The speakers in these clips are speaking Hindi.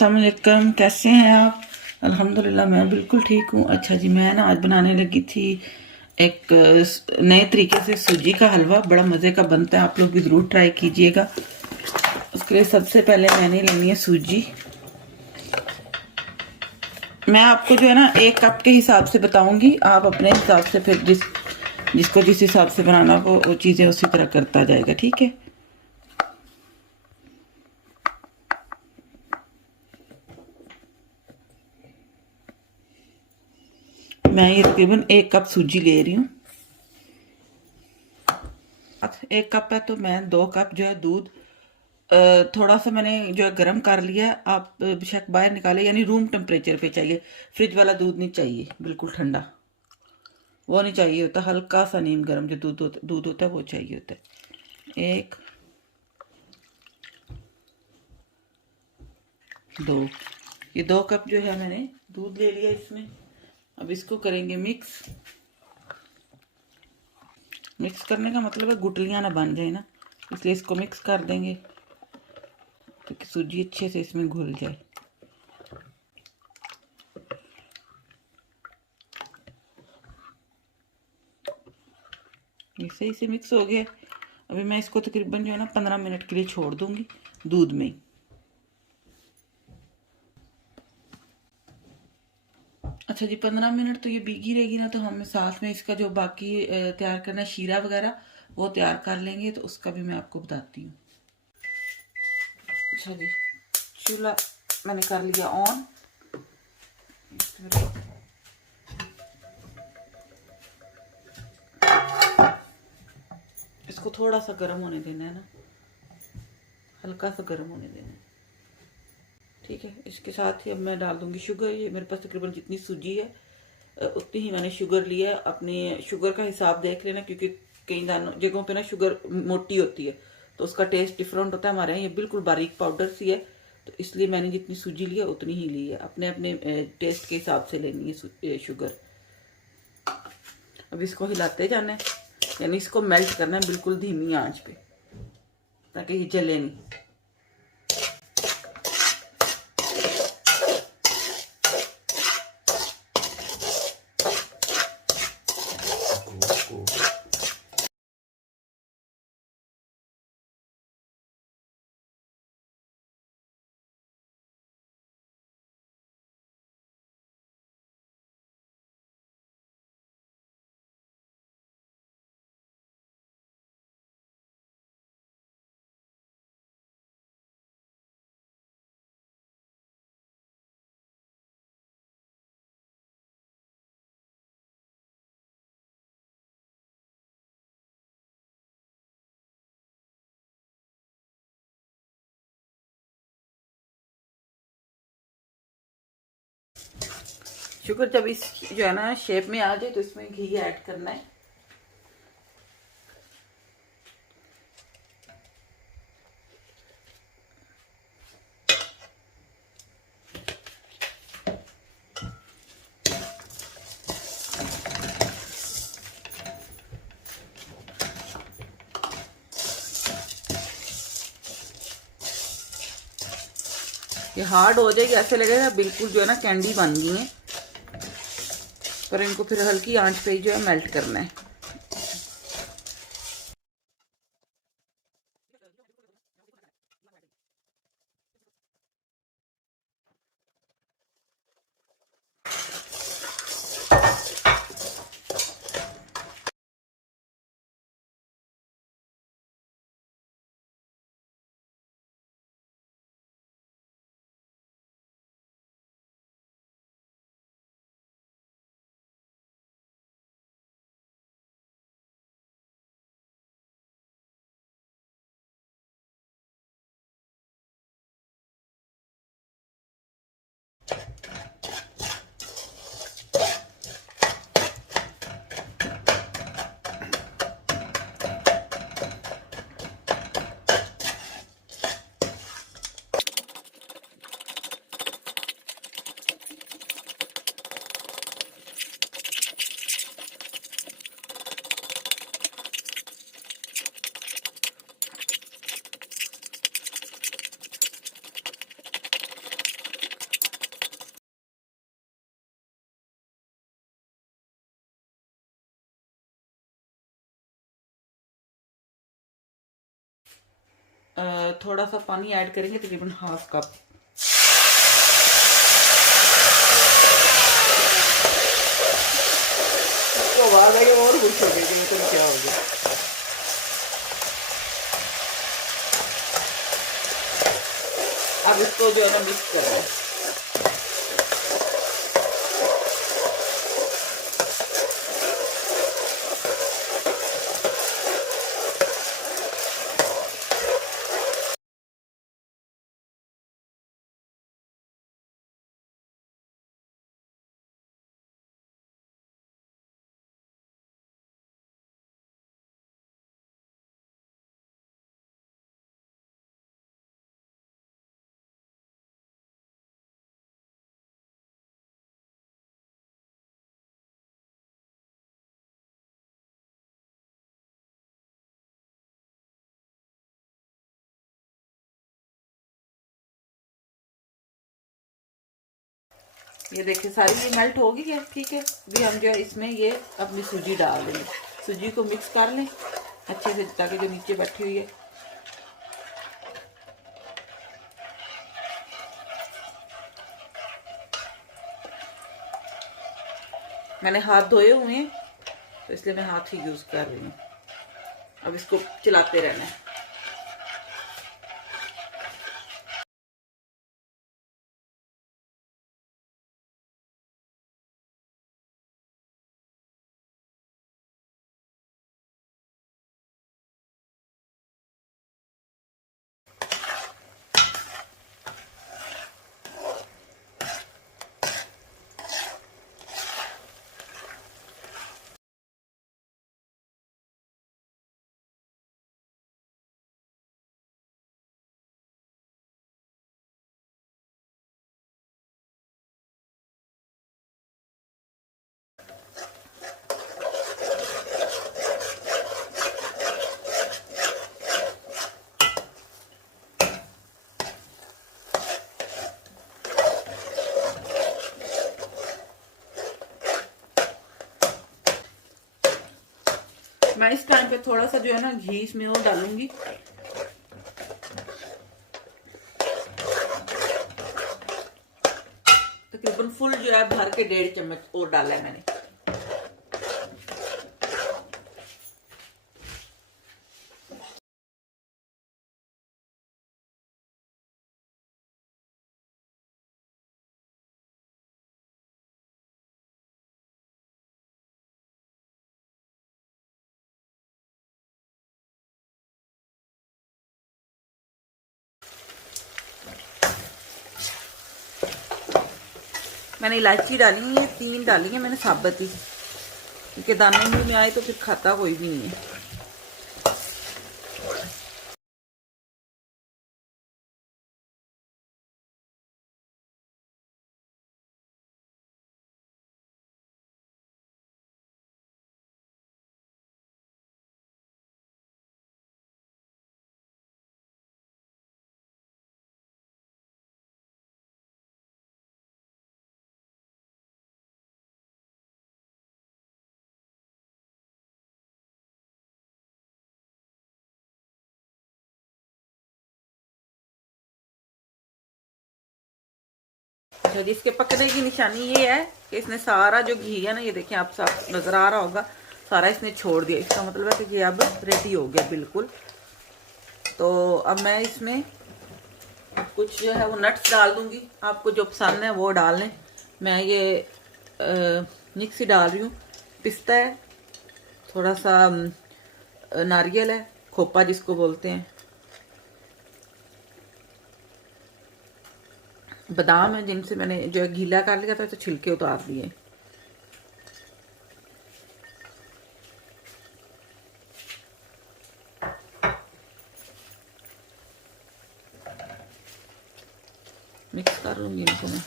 अस्सलाम वालेकुम, कैसे हैं आप? अल्हम्दुलिल्लाह मैं बिल्कुल ठीक हूँ। अच्छा जी, मैं ना आज बनाने लगी थी एक नए तरीके से सूजी का हलवा। बड़ा मज़े का बनता है, आप लोग भी ज़रूर ट्राई कीजिएगा। उसके लिए सबसे पहले मैंने लेनी है सूजी। मैं आपको जो है ना 1 कप के हिसाब से बताऊंगी, आप अपने हिसाब से फिर जिसको जिस हिसाब से बनाना वो चीज़ें उसी तरह करता जाएगा, ठीक है। मैं ये तकरीबन 1 कप सूजी ले रही हूँ। 1 कप है तो मैं 2 कप जो है दूध थोड़ा सा मैंने जो है गर्म कर लिया। आप बेशक बाहर निकाले, यानी रूम टेम्परेचर पे चाहिए। फ्रिज वाला दूध नहीं चाहिए, बिल्कुल ठंडा वो नहीं चाहिए होता। हल्का सा नीम गर्म जो दूध होता है वो चाहिए होता है। 1 2 ये 2 कप जो है मैंने दूध ले लिया इसमें। अब इसको करेंगे मिक्स। मिक्स करने का मतलब है गुठलियाँ ना बन जाए ना, इसलिए इसको मिक्स कर देंगे ताकि सूजी अच्छे से इसमें घुल जाए। ये सही से मिक्स हो गया। अभी मैं इसको तकरीबन जो है ना 15 मिनट के लिए छोड़ दूंगी दूध में ही। अच्छा जी, 15 मिनट तो ये भीगी रहेगी ना, तो हम साथ में इसका जो बाकी तैयार करना है शीरा वगैरह वो तैयार कर लेंगे, तो उसका भी मैं आपको बताती हूँ। अच्छा जी, चूल्हा मैंने कर लिया ऑन। इसको थोड़ा सा गर्म होने देना है ना, हल्का सा गर्म होने देना है, ठीक है। इसके साथ ही अब मैं डाल दूंगी शुगर। ये मेरे पास तकरीबन जितनी सूजी है उतनी ही मैंने शुगर लिया है। अपने शुगर का हिसाब देख लेना, क्योंकि कई दानों जगहों पे ना शुगर मोटी होती है तो उसका टेस्ट डिफरेंट होता है। हमारे यहाँ ये बिल्कुल बारीक पाउडर सी है, तो इसलिए मैंने जितनी सूजी ली है उतनी ही ली है। अपने अपने टेस्ट के हिसाब से लेनी है शुगर। अब इसको हिलाते जाना है, यानी इसको मेल्ट करना है बिल्कुल धीमी आंच पे, ताकि ये जले नहीं। शुगर जब इस जो है ना शेप में आ जाए तो इसमें घी ऐड करना है। ये हार्ड हो जाएगी, ऐसे लगेगा बिल्कुल जो है ना कैंडी बन गई है, पर इनको फिर हल्की आंच पे ही जो है मेल्ट करना है। थोड़ा सा पानी ऐड करेंगे, तकरीबन हाफ कप। तो आवाज आई और खुश हो गई कि तो क्या हो गया। अब इसको जो है ना मिक्स करना है। ये देखिए सारी ये मेल्ट हो गई है। ठीक है, अभी हम जो है इसमें ये अपनी सूजी डाल देंगे। सूजी को मिक्स कर लें अच्छे से ताकि जो नीचे बैठी हुई है। मैंने हाथ धोए हुए हैं तो इसलिए मैं हाथ ही यूज कर रही हूँ। अब इसको चलाते रहना है। मैं इस टाइम पे थोड़ा सा जो है ना घी इसमें और डालूंगी। तकरीबन फुल जो है भर के 1.5 चम्मच और डाला है मैंने। मैंने इलायची डाली है, 3 डाली है मैंने साबुत ही, क्योंकि दाने मुंह में आए तो फिर खाता कोई भी नहीं है। अच्छा, जिसके पकने की निशानी ये है कि इसने सारा जो घी है ना, ये देखिए आप साफ नजर आ रहा होगा, सारा इसने छोड़ दिया। इसका मतलब है कि ये अब रेडी हो गया बिल्कुल। तो अब मैं इसमें कुछ जो है वो नट्स डाल दूंगी, आपको जो पसंद है वो डाल लें। मैं ये मिक्सी डाल रही हूँ। पिस्ता है, थोड़ा सा नारियल है, खोपा जिसको बोलते हैं, बादाम है जिनसे मैंने जो गीला कर लिया था तो छिलके उतार दिए। मिक्स कर लूंगी इनको मैं।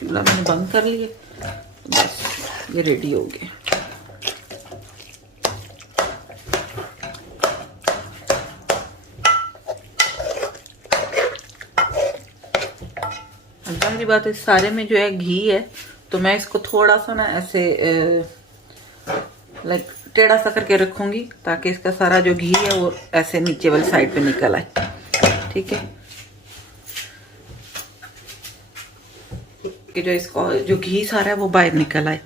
चूल्हा मैंने बंद कर लिए। ये रेडी हो गया। जाहिर बात है सारे में जो है घी है, तो मैं इसको थोड़ा सा ना ऐसे लाइक टेढ़ा सा करके रखूंगी ताकि इसका सारा जो घी है वो ऐसे नीचे वाली साइड पे निकल आए। ठीक है, कि जो इसको जो घी सारा है वो बाहर निकल आए।